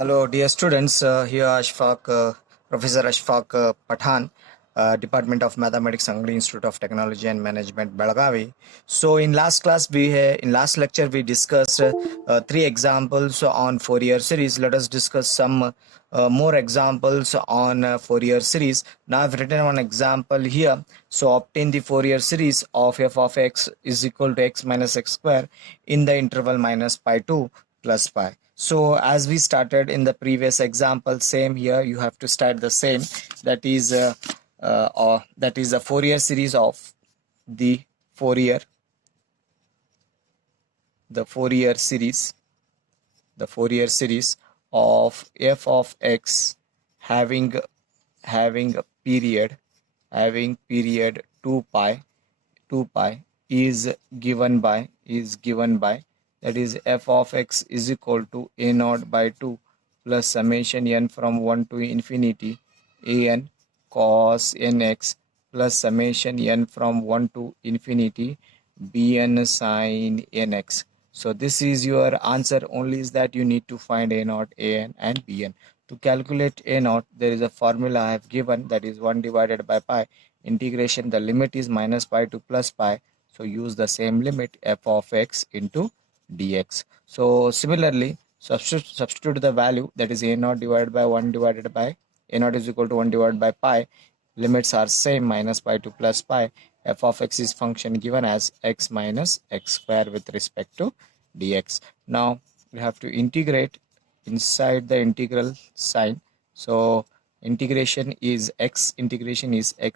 Hello, dear students. Here Ashfaq, Professor Ashfaq Pathan, Department of Mathematics, Angli Institute of Technology and Management, Belagavi. So, in last lecture, we discussed three examples on Fourier series. Let us discuss some more examples on Fourier series. Now, I've written one example here. So, obtain the Fourier series of f of x is equal to x minus x square in the interval minus pi to plus pi. So as we started in the previous example, same here you have to start the same. That is the Fourier series of the Fourier the Fourier series the Fourier series of f of x having a period 2 pi is given by that is f of x is equal to a naught by 2 plus summation n from 1 to infinity an cos nx plus summation n from 1 to infinity bn sin nx. So this is your answer. Only is that you need to find a naught, an and bn. To calculate a naught, there is a formula I have given, that is 1 divided by pi integration. The limit is minus pi to plus pi, so use the same limit f of x into dx. So similarly, substitute the value, that is a naught divided by 1 divided by a naught is equal to 1 divided by pi. Limits are same, minus pi to plus pi. F of x is function given as x minus x square with respect to dx. Now we have to integrate inside the integral sign. So integration is x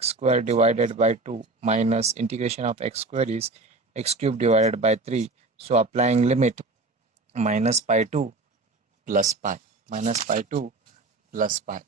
square divided by 2 minus integration of x square is x cube divided by 3. So applying limit minus pi to plus pi,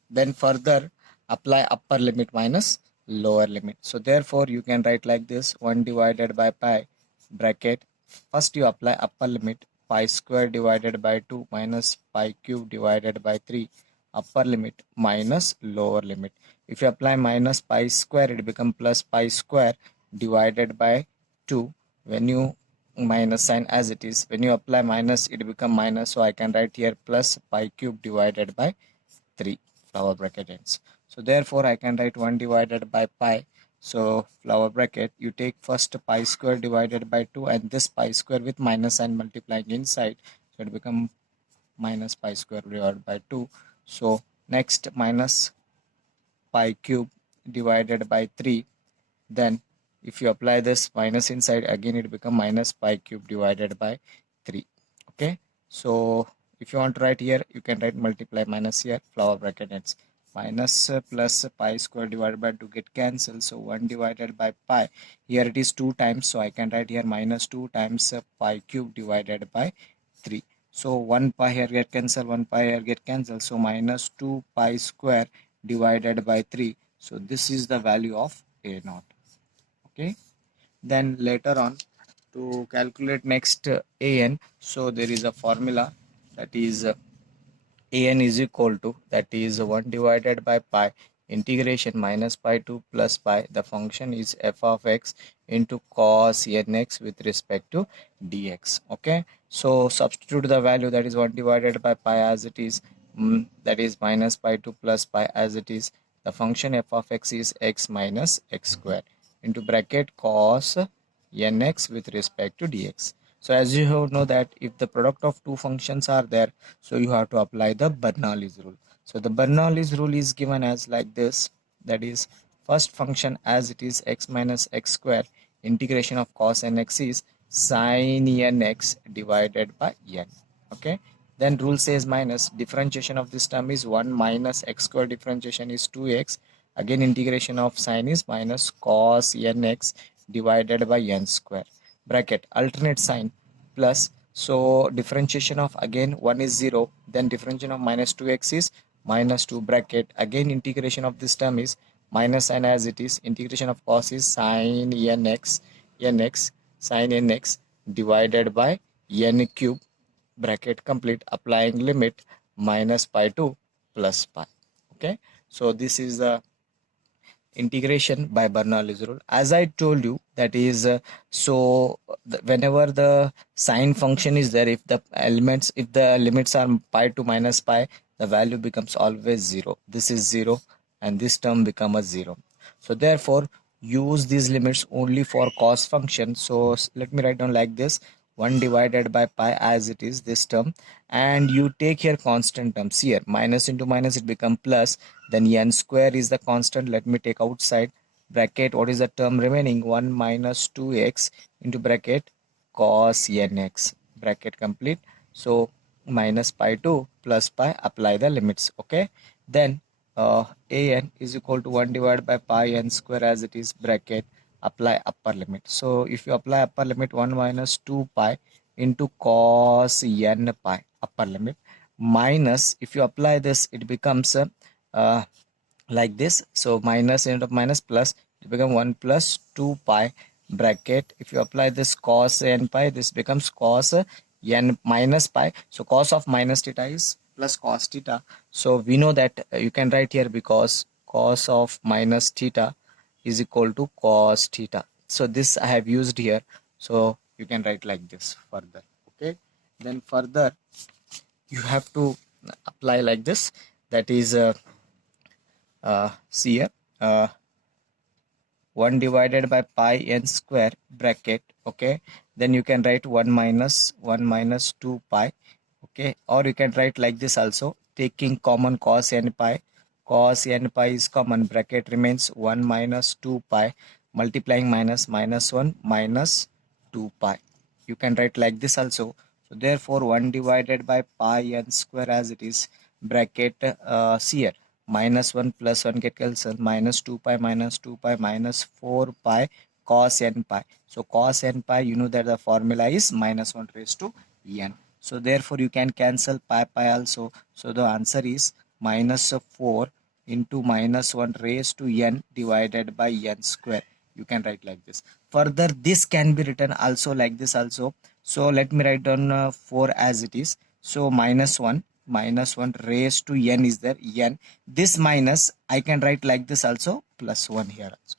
then further apply upper limit minus lower limit. So therefore you can write like this: 1 divided by pi bracket, first you apply upper limit pi square divided by 2 minus pi cube divided by 3, upper limit minus lower limit. If you apply minus pi square, it becomes plus pi square divided by 2. When you minus sign as it is, when you apply minus, it become minus, so I can write here plus pi cube divided by 3, flower bracket ends. So therefore I can write 1 divided by pi. So flower bracket, you take first pi square divided by 2 and this pi square with minus sign multiplying inside, so it become minus pi square divided by 2. So next minus pi cube divided by 3, then if you apply this minus inside, again it become minus pi cube divided by 3. Okay, so if you want to write here, you can write multiply minus here, flower bracket ends. Minus plus pi square divided by 2 get cancelled, so 1 divided by pi, here it is 2 times, so I can write here minus 2 times pi cube divided by 3. So 1 pi here get cancelled, 1 pi here get cancelled, so minus 2 pi square divided by 3. So this is the value of a naught. Okay, then later on to calculate next an, so there is a formula, that is an is equal to, that is 1 divided by pi integration minus pi to plus pi, the function is f of x into cos nx with respect to dx. Okay, so substitute the value, that is 1 divided by pi as it is, that is minus pi to plus pi as it is. The function f of x is x minus x square into bracket cos nx with respect to dx. So as you know that if the product of two functions are there, so you have to apply the Bernoulli's rule. So the Bernoulli's rule is given as like this, that is first function as it is x minus x square integration of cos nx is sin nx divided by n. Okay, then rule says minus differentiation of this term is 1 minus x square differentiation is 2x, again integration of sin is minus cos nx divided by n square, bracket alternate sign plus, so differentiation of again 1 is 0, then differentiation of minus 2x is minus 2, bracket again integration of this term is minus sign as it is, integration of cos is sin nx sin nx divided by n cube, bracket complete, applying limit minus pi to plus pi. Okay, so this is the integration by Bernoulli's rule. As I told you, that is whenever the sine function is there, if the limits are pi to minus pi, the value becomes always 0. This is 0 and this term become a 0. So therefore use these limits only for cos function. So let me write down like this: 1 divided by pi as it is, this term, and you take here constant terms. Here minus into minus it become plus, then n square is the constant. Let me take outside bracket. What is the term remaining? 1 minus 2x into bracket cos nx, bracket complete. So minus pi to plus pi, apply the limits. Okay, then an is equal to 1 divided by pi n square as it is, bracket, apply upper limit. So if you apply upper limit, 1 minus 2 pi into cos n pi, upper limit, minus, if you apply this, it becomes uh, like this. So minus into minus plus, it become 1 plus 2 pi, bracket. If you apply this cos n pi, this becomes cos n minus pi. So cos of minus theta is plus cos theta. So we know that you can write here, because cos of minus theta is equal to cos theta. So this I have used here. So you can write like this further. Okay, then further you have to apply like this. That is see here, 1 divided by pi n square, bracket. Okay, then you can write 1 minus 2 pi. Okay, or you can write like this also, taking common cos n pi. Cos n pi is common, bracket remains 1 minus 2 pi, multiplying minus minus 1 minus 2 pi. You can write like this also. So therefore 1 divided by pi n square as it is, bracket, see here, minus 1 plus 1 get cancelled, minus 2 pi minus 4 pi cos n pi. So cos n pi, you know that the formula is minus 1 raised to n. So therefore you can cancel pi pi also. So the answer is minus 4 into minus 1 raised to n divided by n square. You can write like this. Further, this can be written also like this also. So let me write down 4 as it is. So minus 1 raised to n is there, n. This minus I can write like this also, plus 1 here also.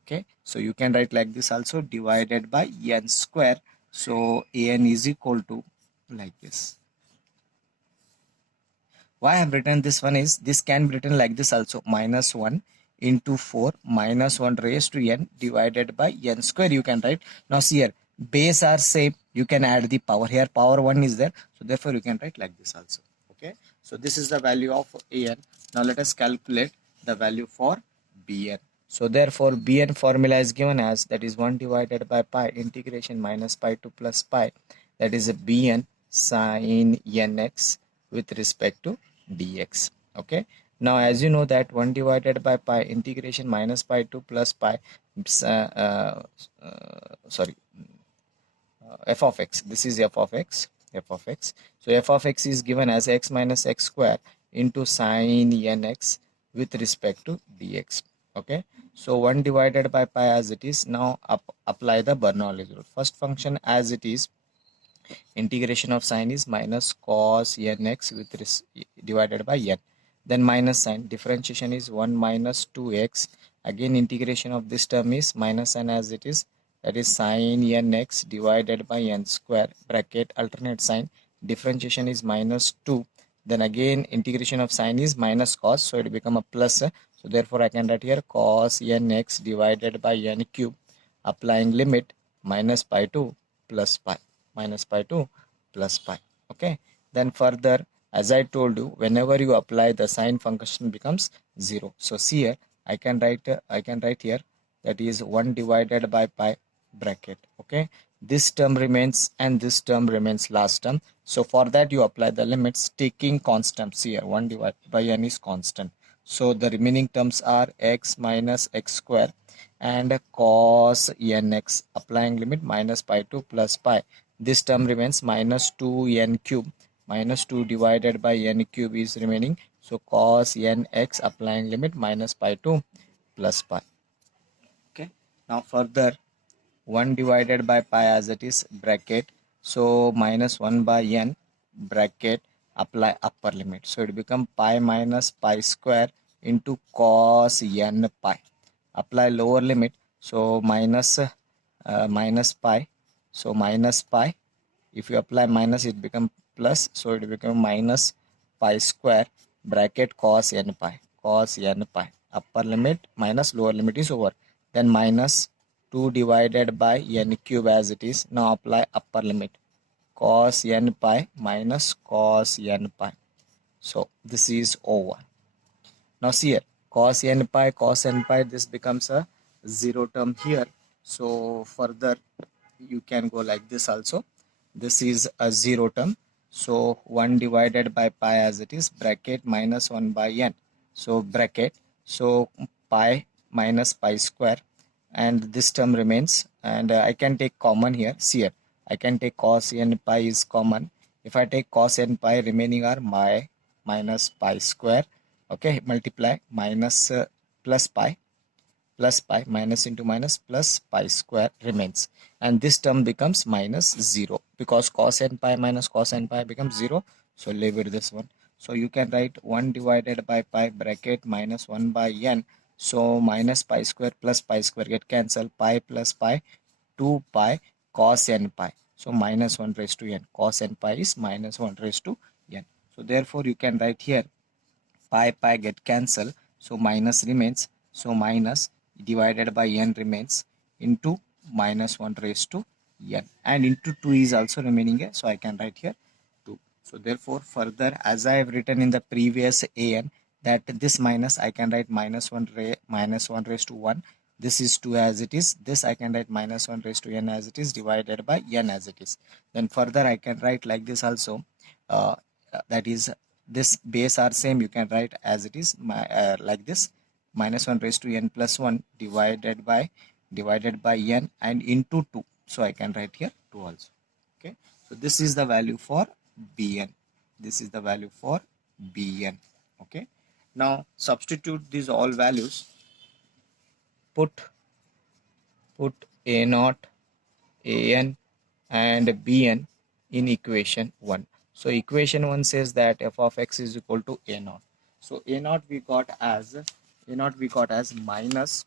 Okay, so you can write like this also, divided by n square. So an is equal to like this. Why I have written this one is, this can be written like this also, minus 1 into 4 minus 1 raised to n divided by n square. You can write. Now see here, base are same, you can add the power. Here power 1 is there, so therefore you can write like this also. Okay, so this is the value of an. Now let us calculate the value for bn. So therefore bn formula is given as, that is 1 divided by pi integration minus pi to plus pi, that is a bn sin nx with respect to dx. Okay, now as you know that 1 divided by pi integration minus pi to plus pi, sorry, f of x, this is f of x. So f of x is given as x minus x square into sin nx with respect to dx. Okay, so 1 divided by pi as it is. Now apply the Bernoulli's rule. First function as it is, integration of sine is minus cos nx with divided by n. Then minus sign, differentiation is 1 minus 2x. Again integration of this term is minus n as it is, that is sin nx divided by n square, bracket alternate sign, differentiation is minus 2. Then again integration of sine is minus cos, so it become a plus. So therefore I can write here cos nx divided by n cube, applying limit minus pi to plus pi, minus pi to plus pi. Okay, then further, as I told you, whenever you apply, the sine function becomes 0. So see here, I can write here, that is 1 divided by pi, bracket. Okay, this term remains and this term remains, last term. So for that you apply the limits, taking constants here. 1 divided by n is constant, so the remaining terms are x minus x square and cos nx, applying limit minus pi to plus pi. This term remains minus 2n cube, minus 2 divided by n cube is remaining. So cos nx, applying limit minus pi to plus pi. Okay, now further 1 divided by pi as it is, bracket. So minus 1 by n, bracket, apply upper limit. So it become pi minus pi square into cos n pi. apply lower limit, so minus pi, so minus pi. If you apply minus, it become plus, so it become minus pi square bracket cos n pi, upper limit minus lower limit is over, then minus 2 divided by n cube as it is. Now apply upper limit, cos n pi minus cos n pi, so this is over. Now see here, cos n pi, this becomes a zero term here. So further you can go like this also. This is a zero term. So 1 divided by pi as it is, bracket minus 1 by n. So bracket, so pi minus pi square, and this term remains, and I can take common here. See here, I can take cos n pi is common. If I take cos n pi, remaining are my minus pi square, okay, multiply minus plus pi, minus into minus plus pi square remains, and this term becomes minus 0 because cos n pi minus cos n pi becomes 0, so leave it this one. So you can write 1 divided by pi bracket minus 1 by n, so minus pi square plus pi square get cancelled, pi plus pi 2 pi cos n pi, so minus 1 raised to n, cos n pi is minus 1 raised to n. So therefore you can write here pi get cancelled, so minus remains, so minus divided by n remains into minus 1 raised to n, and into 2 is also remaining here, so I can write here 2. So therefore further, as I have written in the previous an, that this minus I can write minus 1 raised to 1, this is 2 as it is, this I can write minus 1 raised to n as it is divided by n as it is. Then further I can write like this also, that is, this base are same, you can write as it is, like this, minus 1 raised to n plus 1 divided by n and into 2, so I can write here 2 also. Okay, so this is the value for bn, okay. Now substitute these all values, put a naught, an and bn in equation 1. So equation 1 says that f of x is equal to a naught. So a naught we got as minus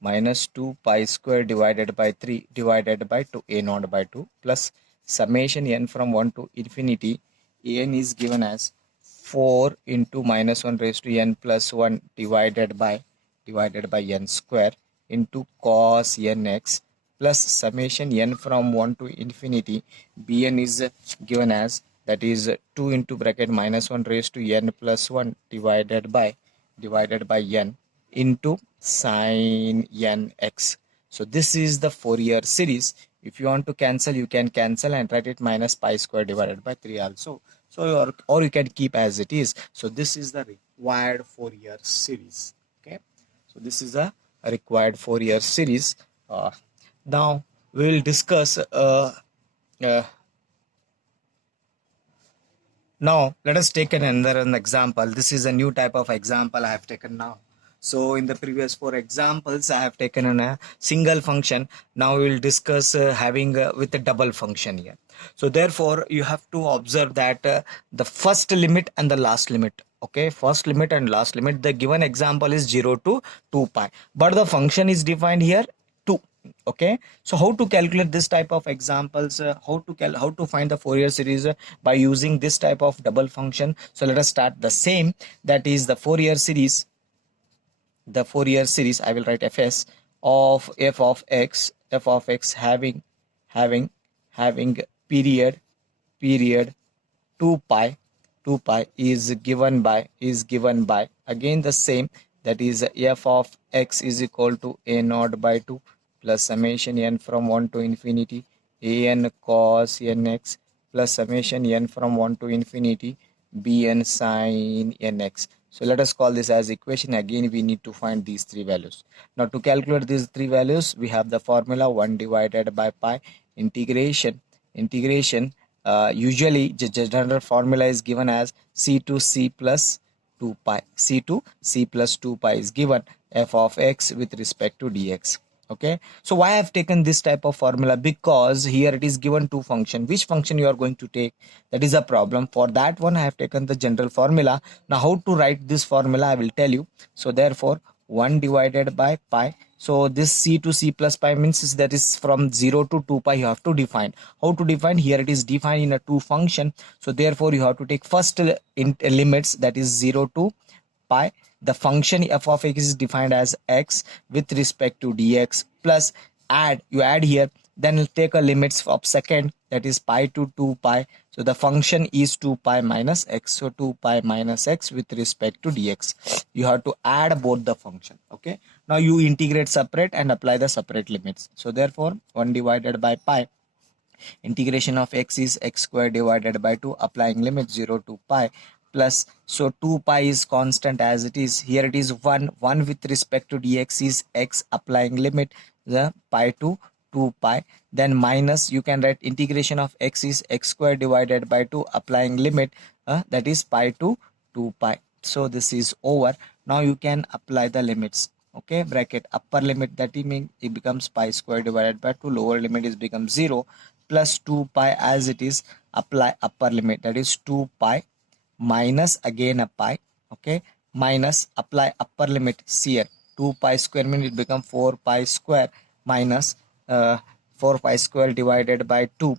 minus 2 pi square, divided by 3 divided by 2, a naught by 2, plus summation n from 1 to infinity, an is given as 4 into minus 1 raised to n plus 1 divided by n square into cos nx, plus summation n from 1 to infinity, bn is given as, that is 2 into bracket minus 1 raised to n plus 1 divided by n into sin nx. So this is the Fourier series. If you want to cancel, you can cancel and write it minus pi square divided by 3 also. So or you can keep as it is. So this is the required Fourier series. Okay, so this is a required Fourier series. Now we will discuss now let us take another example. This is a new type of example I have taken now. So in the previous 4 examples I have taken in a single function. Now we will discuss having with a double function here. So therefore you have to observe that the first limit and the last limit, okay, first limit and last limit, the given example is 0 to 2 pi, but the function is defined here 2. Okay, so how to calculate this type of examples, how to find the Fourier series by using this type of double function. So let us start the same, that is the Fourier series. I will write fs of f of x having period 2 pi is given by again the same, that is f of x is equal to a naught by 2 plus summation n from 1 to infinity an cos nx plus summation n from 1 to infinity bn sin nx. So let us call this as equation. Again we need to find these 3 values. Now to calculate these 3 values, we have the formula 1 divided by pi integration. Usually the general formula is given as c to c plus 2 pi. c to c plus 2 pi is given f of x with respect to dx. Okay, so why I have taken this type of formula? Because here it is given two function. Which function you are going to take, that is a problem. For that one I have taken the general formula. Now how to write this formula I will tell you. So therefore 1 divided by pi. So this c to c plus pi means that is from 0 to 2 pi you have to define. How to define? Here it is defined in a two function. So therefore you have to take first limits, that is 0 to pi. The function f of x is defined as x with respect to dx, plus you add here, then take a limits of second, that is pi to 2 pi. So the function is 2 pi minus x, so 2 pi minus x with respect to dx. You have to add both the function. Okay, now you integrate separate and apply the separate limits. So therefore 1 divided by pi, integration of x is x square divided by 2, applying limit 0 to pi, plus, so 2 pi is constant as it is. Here it is 1 with respect to dx is x, applying limit the pi to 2 pi, then minus, you can write integration of x is x square divided by 2, applying limit that is pi to 2 pi. So this is over. Now you can apply the limits. Okay, bracket upper limit, that means it becomes pi square divided by 2, lower limit is becomes 0, plus 2 pi as it is, apply upper limit, that is 2 pi minus again a pi. Okay, minus apply upper limit here, 2 pi square means it become 4 pi square minus 4 pi square divided by 2,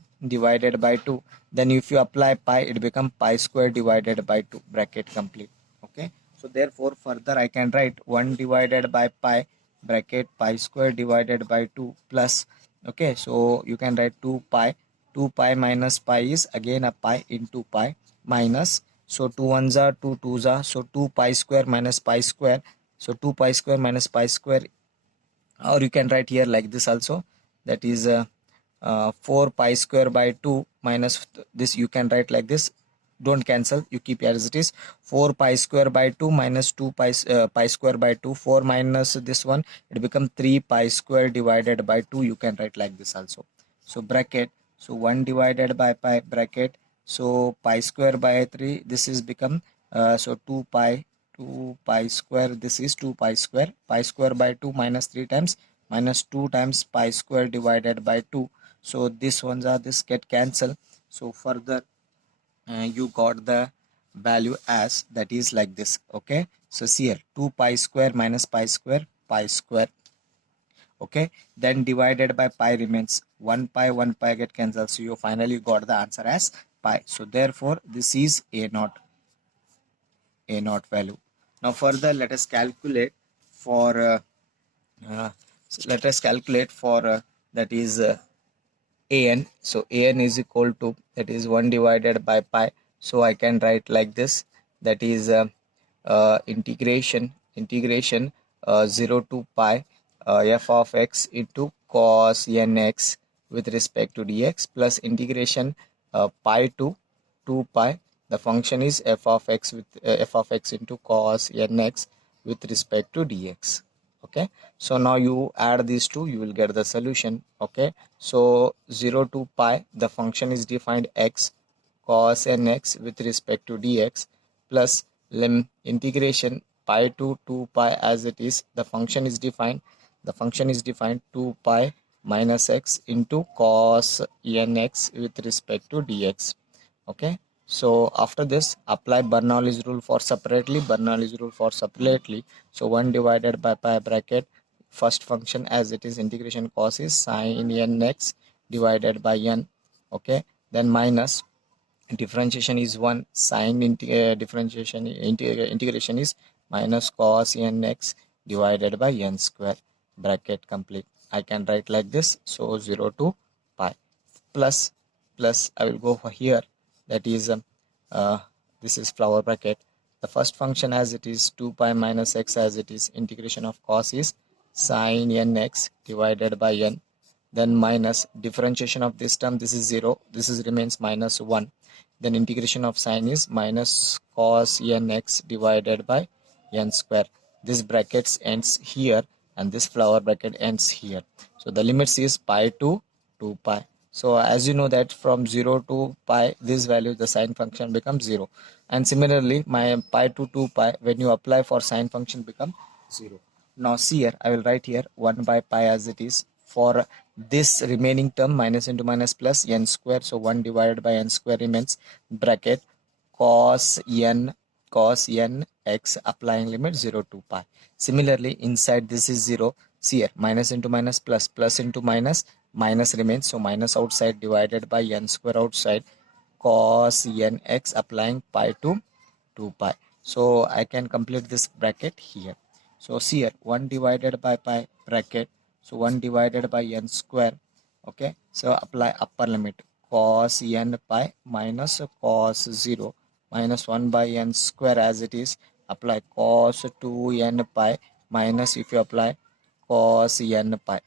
then if you apply pi it become pi square divided by 2, bracket complete. Okay, so therefore further I can write 1 divided by pi, bracket pi square divided by 2, plus, okay, so you can write 2 pi, 2 pi minus pi is again a pi into pi, minus, so 2 ones are 2 twos are, so 2 pi square minus pi square, so 2 pi square minus pi square, or you can write here like this also, that is 4 pi square by 2 minus this, you can write like this, don't cancel, you keep as it is, 4 pi square by 2 minus 2 pi square by 2, 4 minus this one, it become 3 pi square divided by 2, you can write like this also. So bracket, so 1 divided by pi, bracket, so pi square by 3, this is become so 2 pi square, this is 2 pi square by 2 minus 3 times, minus 2 times pi square divided by 2, so this ones are this get cancelled. So further you got the value as that is like this. Okay, so see here 2 pi square minus pi square, pi square. Okay, then divided by pi remains 1 pi get cancelled, so you finally got the answer as pi. So therefore this is a naught value. Now further let us calculate for uh, that is an. So an is equal to, that is 1 divided by pi, so I can write like this, that is integration 0 to pi f of x into cos nx with respect to dx, plus integration pi to 2 pi, the function is f of x with f of x into cos nx with respect to dx. Okay, so now you add these two, you will get the solution. Okay, so 0 to pi, the function is defined x cos nx with respect to dx, plus integration pi to 2 pi as it is, the function is defined 2 pi minus x into cos nx with respect to dx. Okay, so after this apply Bernoulli's rule for separately, so 1 divided by pi, bracket first function as it is, integration cos is sin nx divided by n. Okay, then minus differentiation is 1, sin integration is minus cos nx divided by n square, bracket complete. I can write like this, so 0 to pi, plus I will go for here, that is uh, this is flower bracket, the first function as it is 2 pi minus x as it is, integration of cos is sin nx divided by n, then minus differentiation of this term, this is 0, this is remains minus 1, then integration of sin is minus cos nx divided by n square, this brackets ends here and this flower bracket ends here, so the limits is pi to 2 pi. So as you know that from 0 to pi, this value, the sine function becomes 0, and similarly my pi to 2 pi, when you apply for sine function become 0. Now see here, I will write here 1 by pi as it is. For this remaining term, minus into minus plus n square, so 1 divided by n square remains, bracket cos n x, applying limit 0 to pi. Similarly, inside this is 0. See here, minus into minus plus, plus into minus, minus remains, so minus outside divided by n square outside, cos n x, applying pi to 2 pi. So I can complete this bracket here. So see here, 1 divided by pi, bracket, so 1 divided by n square. Okay, so apply upper limit, cos n pi minus cos 0 minus 1 by n square as it is, apply cos 2n pi minus, if you apply cos n pi.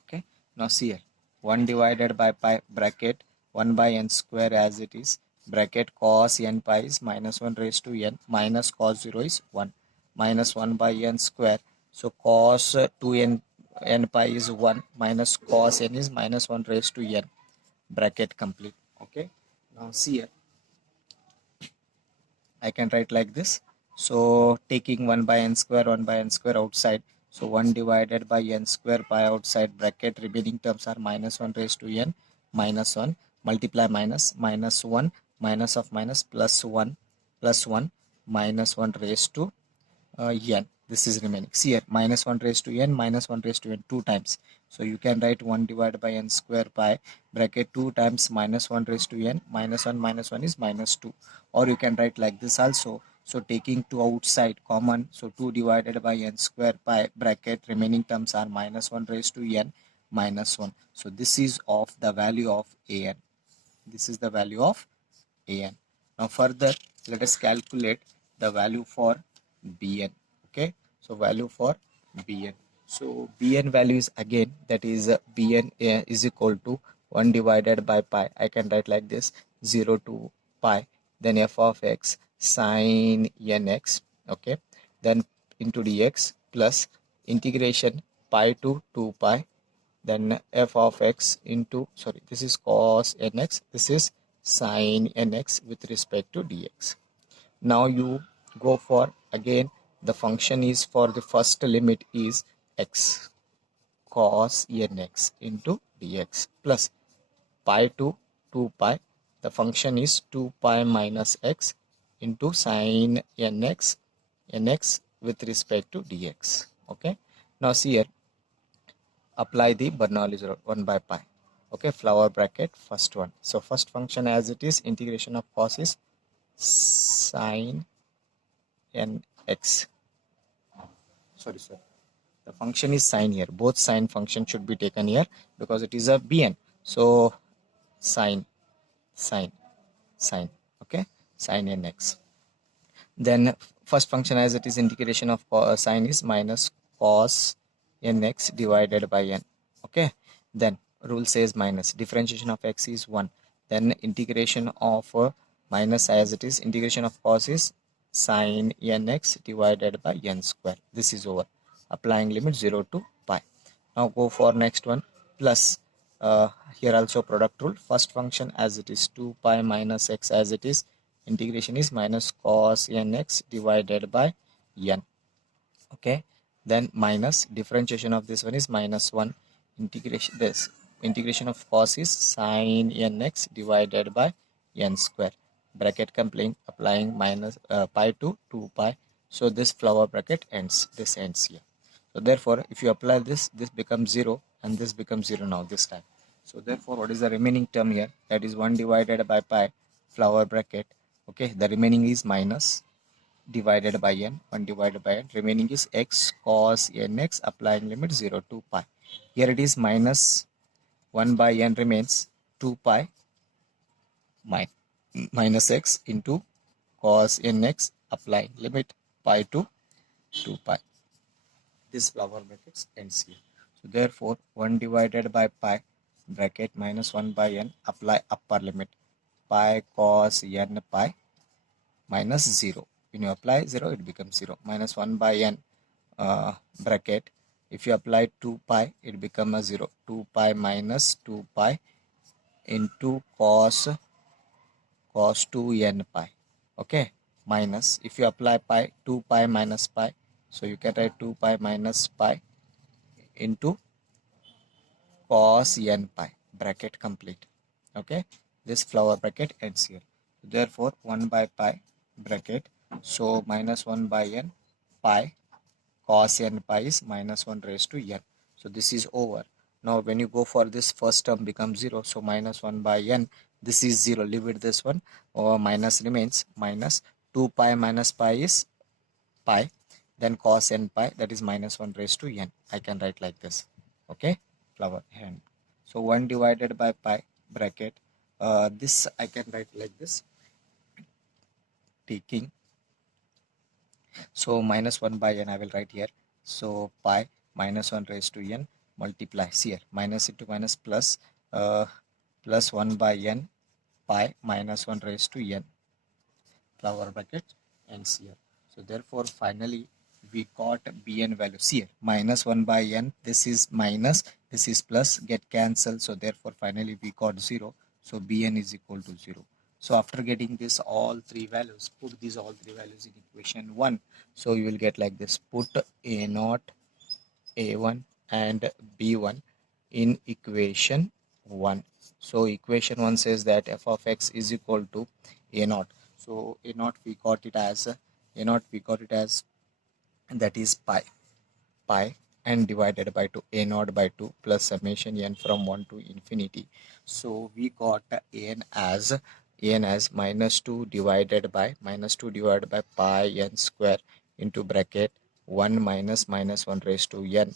Okay, now see here, 1 divided by pi, bracket 1 by n square as it is, bracket cos n pi is minus 1 raised to n, minus cos 0 is 1, minus 1 by n square, so cos 2n n pi is 1, minus cos n is minus 1 raised to n, bracket complete. Okay, now see here, I can write like this. So taking 1 by n square, 1 by n square outside, so 1 divided by n square pi outside, bracket remaining terms are minus 1 raised to n, minus 1, multiply minus, minus 1, minus of minus, plus 1, plus 1, minus 1 raised to n. This is remaining. See here, minus 1 raised to n, minus 1 raised to n 2 times. So you can write 1 divided by n square pi, bracket 2 times minus 1 raised to n, minus 1 is minus 2. Or you can write like this also. So taking 2 outside common, so 2 divided by n square pi, bracket remaining terms are minus 1 raised to n, minus 1. So this is of the value of an. This is the value of an. Now further, let us calculate the value for bn. Okay, so value for bn. So bn value is again, that is bn is equal to 1 divided by pi. I can write like this, 0 to pi, then f of x sine nx, okay, then into dx, plus integration pi to 2 pi, then f of x into, sorry, this is cos nx, this is sine nx with respect to dx. Now you go for, again, the function is for the first limit is x cos nx into dx, plus pi to 2 pi, the function is 2 pi minus x into sine nx with respect to dx. Okay, now see here, apply the Bernoulli's rule, 1 by pi. Okay, flower bracket, first one. So first function as it is, integration of cos is sine nx. Sorry, sir. The function is sine here. Both sine function should be taken here because it is a bn. So sine, sine, sine. Okay, sine nx. Then first function as it is, integration of sine is minus cos nx divided by n. Okay, then rule says minus, differentiation of x is 1, then integration of minus as it is, integration of cos is sine nx divided by n square. This is over, applying limit 0 to pi. Now go for next one, plus here also product rule, first function as it is 2 pi minus x as it is, integration is minus cos nx divided by n. Okay, then minus differentiation of this one is minus 1, integration, this integration of cos is sine nx divided by n square, bracket complete, applying minus pi to 2 pi. So this flower bracket ends, this ends here. So therefore if you apply this, this becomes 0 and this becomes 0 now this time. So therefore what is the remaining term here, that is 1 divided by pi, flower bracket. Okay, the remaining is minus divided by n, 1 divided by n, remaining is x cos nx, applying limit 0 to pi. Here it is minus 1 by n remains 2 pi minus x into cos nx, applying limit pi to 2 pi. This flower brackets ends here. So therefore 1 divided by pi, bracket minus 1 by n, apply upper limit pi cos n pi minus 0. When you apply 0, it becomes 0. Minus 1 by n, bracket, if you apply 2 pi, it becomes a 0. 2 pi minus 2 pi into cos 2n pi. Okay, minus, if you apply pi, 2 pi minus pi, So you can write 2 pi minus pi into cos n pi, bracket complete. Okay, this flower bracket ends here. Therefore 1 by pi bracket, so minus 1 by n pi cos n pi is minus 1 raised to n. So this is over. Now when you go for this, first term becomes 0, so minus 1 by n, this is 0, leave it this one, or minus remains minus 2 pi minus pi is pi, then cos n pi, that is minus 1 raised to n. I can write like this. Okay, flower hand. So 1 divided by pi bracket, this I can write like this, taking, so minus 1 by n I will write here. So pi minus 1 raised to n multiplies here, minus into minus plus, plus 1 by n pi minus 1 raised to n, flower bracket ends here. So therefore finally we got bn values here, minus 1 by n, this is minus, this is plus, get cancelled, so therefore finally we got 0. So bn is equal to 0. So after getting this all three values, put these all three values in equation 1. So you will get like this, put a naught, a1 and b1 in equation 1. So equation 1 says that f of x is equal to a naught. So a naught we got it as that is pi and divided by 2, a naught by 2 plus summation n from 1 to infinity. So we got an as minus 2 divided by pi n square into bracket 1 minus 1 raised to n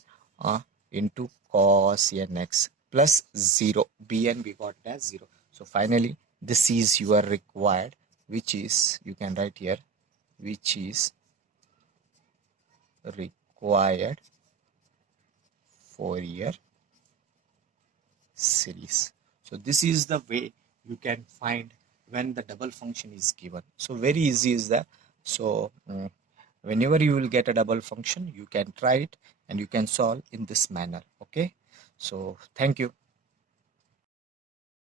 into cos nx plus 0. Bn we got it as 0. So finally this is your required, which is, you can write here, which is required Fourier series. So this is the way you can find when the double function is given. So very easy is that. So whenever you will get a double function, you can try it and you can solve in this manner. Okay, so thank you.